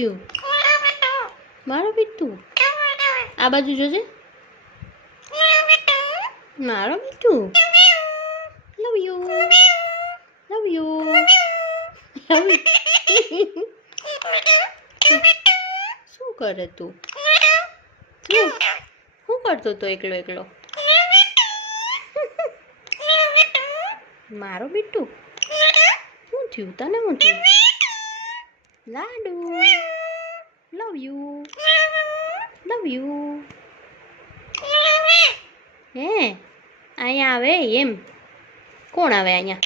થયું? મારો બીટુ આ બાજુ જોજે. મારો Bittu love you love you love you. શું કરે તું? શું કરતો તો એકલો એકલો? મારો બીટુ શું થયું તને? શું થયું? લાડુ લવ યુ લવ યુ. હે અહીંયા આવે એમ? કોણ આવે અહીંયા?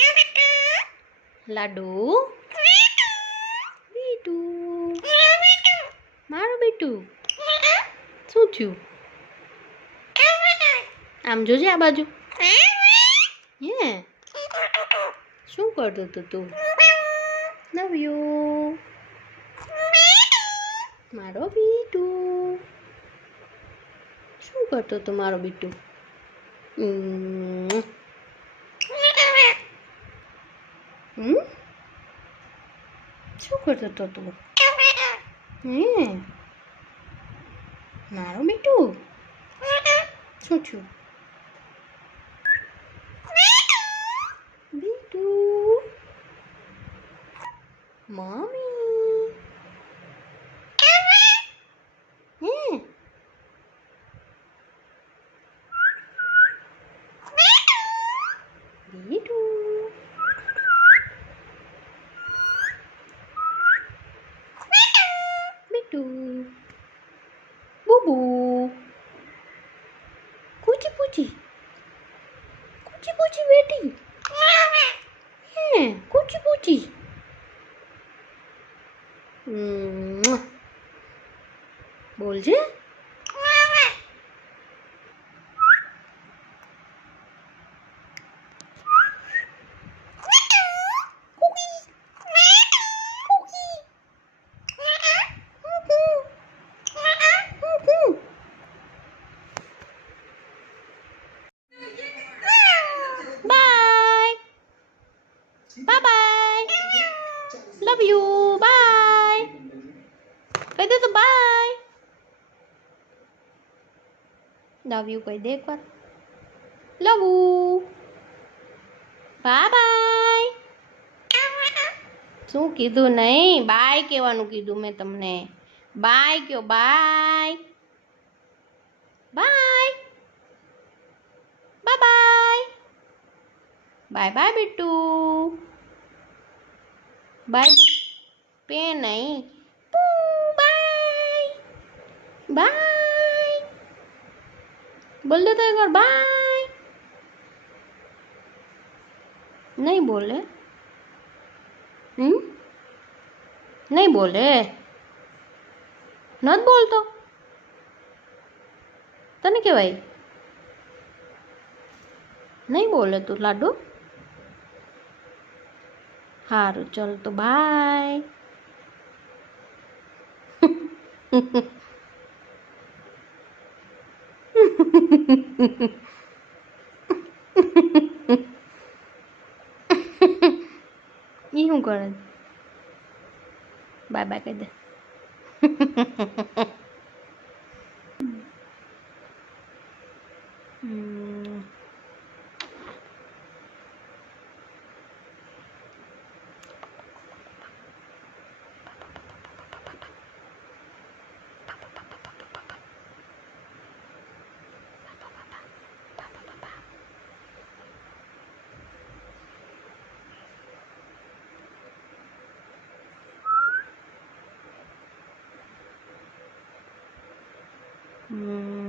લાડુ બીટુ મારું બીટુ શું થયું? આમ જોજે આ બાજુ. હે શું કરતો હતો તું? લવ યુ મારો બીટુ. શું કરતો હતો મારો બીટુ? શું કરતો હતો તું? હે મારો બીટુ શું થયું? બીટુ મમ્મી હે બીટુ બીટુ બુબુ કૂચી પૂચી કૂચી પૂચી બેટી હે કૂચી પૂચી. બોલજે. Bye bye. Love you. Bye. કહી દે તો બાય. લવ યુ કહી દે એકવાર. Love you. Bye bye. શું કીધું? નહીં બાય કહેવાનું કીધું મેં તમને. બાય કયો. Bye bye bye bye bye bye Bittu. Bye પે નહીં બાય બાય બોલ દે તો એકવાર બાય. નહીં બોલે. નહીં બોલે. નથી બોલતો. તને કહેવાય નહીં બોલે તું લાડુ. સારું ચલ તો બાય. ઈ શું કરે? બાય બાય કહી દે. Mm.